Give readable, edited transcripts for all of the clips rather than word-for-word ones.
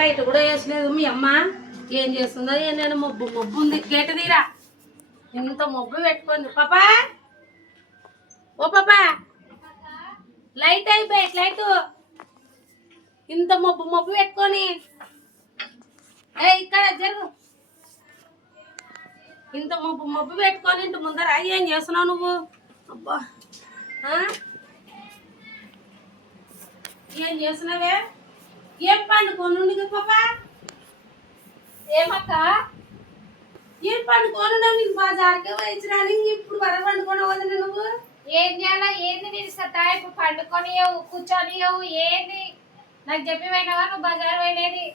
Light కూడా వేసలేదు మీ అమ్మ. ఏం చేస్తుందో నేను మబ్బు ఉంది. గేట తీరా ఇంత మబ్బు పెట్టుకోండి పాపా. ఓ పాపా లైట్ అయిపోయి లైట్ ఇంత మబ్బు పెట్టుకొని ఇక్కడ జరుగు. ఇంత మబ్బు పెట్టుకొని ఇంటి ముందర ఏం చేస్తున్నావు నువ్వు? అబ్బా ఏం చేస్తున్నావే? ఏం పండుకోను పాపా? ఏమక్క ఏం పండుకోను? నీకు బజార్కే వచ్చినా ఇప్పుడు వరకు పండుకోను వదిలే. నువ్వు ఏం చేయాలా? ఏంది నీ సత్తా? ఇప్పుడు పండుకొనియవు, కూర్చొనియవు, ఏంది నాకు చెప్పి పోయినావా? నువ్వు బజార్ పోయినది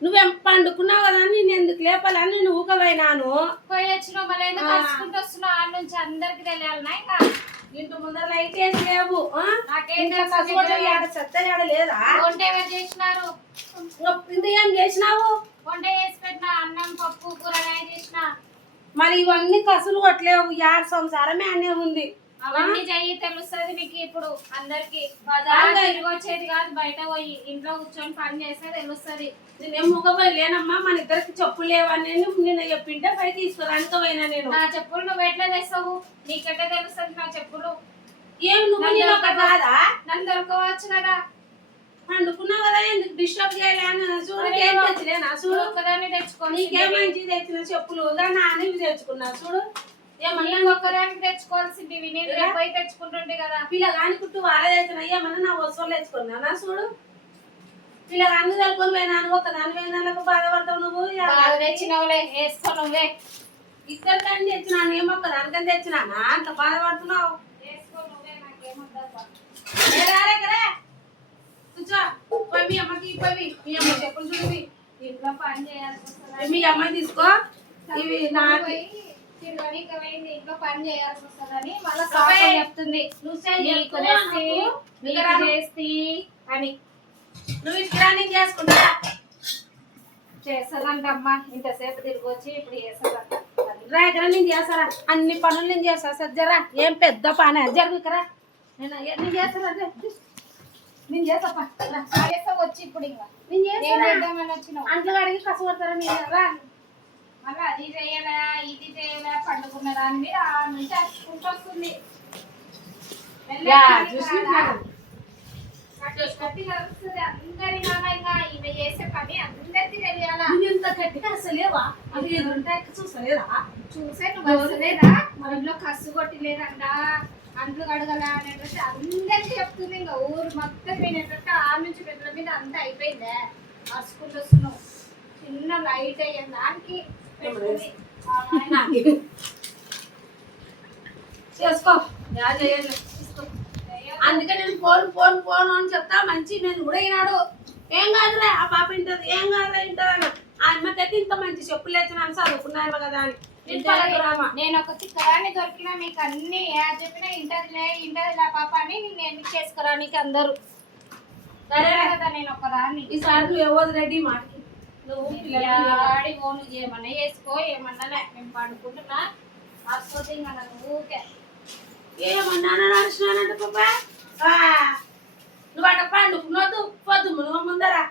నువ్వేం పండుకున్నావు కదా, నేను ఎందుకు లేపాలని నువ్వు పోయినాను. పోయి వచ్చినావు, మళ్ళీ ఎందుకు కలుసుకుంటూ వస్తున్నావు? ఆ నుంచి అందరికి తెలియాలన్నా ఇంకా ఇంటి ముందర లైట్ వేసి లేవు. లేదా వంట ఎవరు చేసినారు? ఏం చేసినావు? వంట చేసి పెట్టిన అన్నం పప్పు కూరగాయ చేసిన. మరి ఇవన్నీ కసులు కొట్టలేవు. యాడ్ సంసారమే అనే ఉంది. అవన్నీ చెయ్యి, తెలుస్తుంది నీకు. ఇప్పుడు అందరికి బజార్ తిరిగి వచ్చేది కాదు, బయట పోయి ఇంట్లో కూర్చొని పని చేస్తే తెలుస్తుంది. నేనేం ముగపోయి లేనమ్మా, మన ఇద్దరికి చెప్పులు లేవని నిన్న చెప్పింటే పై తీసుకురానికి పోయినా. నేను నా చెప్పులు నువ్వు ఎట్లా తెస్తావు? నీకెట్లా తెలుస్తుంది నా చెప్పులు? ఏం నువ్వు కాదా? నన్ను దొరకవచ్చు కదా. పండుకున్నావు కదా, ఎందుకు డిస్టర్బ్ చేయాలని చూడు. ఏం తెచ్చలేనా చూడు. ఒక్కదాన్ని తెచ్చుకో. నీకేం మంచి తెచ్చిన చెప్పులు నాన్నవి తెచ్చుకున్నా చూడు. ఏమన్నా ఒక్కదానికి తెచ్చుకోవాల్సింది, నేను పోయి తెచ్చుకుంటుంటే కదా. పిల్లగాని కుట్టు వాళ్ళే తెచ్చిన. ఏమన్నా నా వస్తువులు తెచ్చుకున్నా చూడు. పిల్లగాన్ని తెలుకొని పోయినాను, ఒక్కదాని పోయినాలకు బాధపడతావు నువ్వు. తెచ్చినవులే, వేసుకో నువ్వే. ఇద్దరికని తెచ్చినాను, ఏమొక్కదానికని తెచ్చినానా? అంత బాధపడుతున్నావు. వేసుకో నువ్వే, నాకేమొద్దా. కూర్చో. పోయి మీ అమ్మకి పోయి మీ అమ్మ చెప్పులు చూడు. ఇంట్లో పని చేయాల్సి వస్తుంది. మీ అమ్మాయి తీసుకో. ఇవి నాకు ఇంట్లో పని చేయాల్సి వస్తుందని మళ్ళీ చెప్తుంది. చేస్తి అని నువ్వు ఇక్కడ చేసుకుంటా చేస్తానంటమ్మా. ఇంతసేపు తిరిగి వచ్చి ఇప్పుడు చేస్తానంట. ఇక్కడ నేను చేస్తారా? అన్ని పనులు నేను చేస్తా సజ్జరా. ఏం పెద్ద పని జరుగు ఇక్కడ. నేను చేస్తారా? నేను చేస్తా వచ్చి ఇప్పుడు ఇంకా నేను చేద్దామని వచ్చినావు. అంట్లో అడిగి కష్టపడతారా? నేను రా. మళ్ళీ అది చేయాలా ఇది చేయాలా పండుకున్న దాని మీద ఆ నుంచి అచ్చుకుంటూ వస్తుంది. అందరి ఈమె చేసే పని అందరికి తెలియాలా? ఇంత గట్టిగా అసలేవా? అవి ఎదురుంటాయి చూసలేదా? చూసే నువ్వు వస్తలేదా? మనలో కసు కొట్టిలేదంట, అంట్లు కడగలా అనేసి అందరికి చెప్తుంది. ఇంకా ఊరు మొత్తం వినేటట్టు ఆ నుంచి పెద్దల మీద అంతా అయిపోయిందే. అరుచుకుంటూ వస్తున్నావు. చిన్న లైట్ అయ్యింది దానికి చేసుకో. అందుకే నేను ఫోన్ అని చెప్తా. మంచి నేను కూడా అయినాడు. ఏం కాదురా ఆ పాప ఇంటది, ఏం కాదురా ఇంటది. ఆ అమ్మకైతే ఇంత మంచి చెప్పులు వేసినాను చదువుకున్నాను కదా అని. నేను ఒక తిక్కరాన్ని దొరికినా మీకు అన్ని చెప్పినా ఇంటదిలే పాప అని నేను ఎందుకు చేసుకురా నీకు అందరూ సరే కదా. నేను ఒకదాన్ని ఈసారి నువ్వు ఎవరు రెడీ మాటకి నువ్వు పిల్లాడి ఫోన్ ఏమన్నా వేసుకో. ఏమన్నా మేము పండుకుంటున్నా అసలు ఇంకా నాకు ఊకే ఏమన్నా నడిచినానంటే పాప. నువ్వు అట్ట పండుకున్నది పొద్దు ముందరా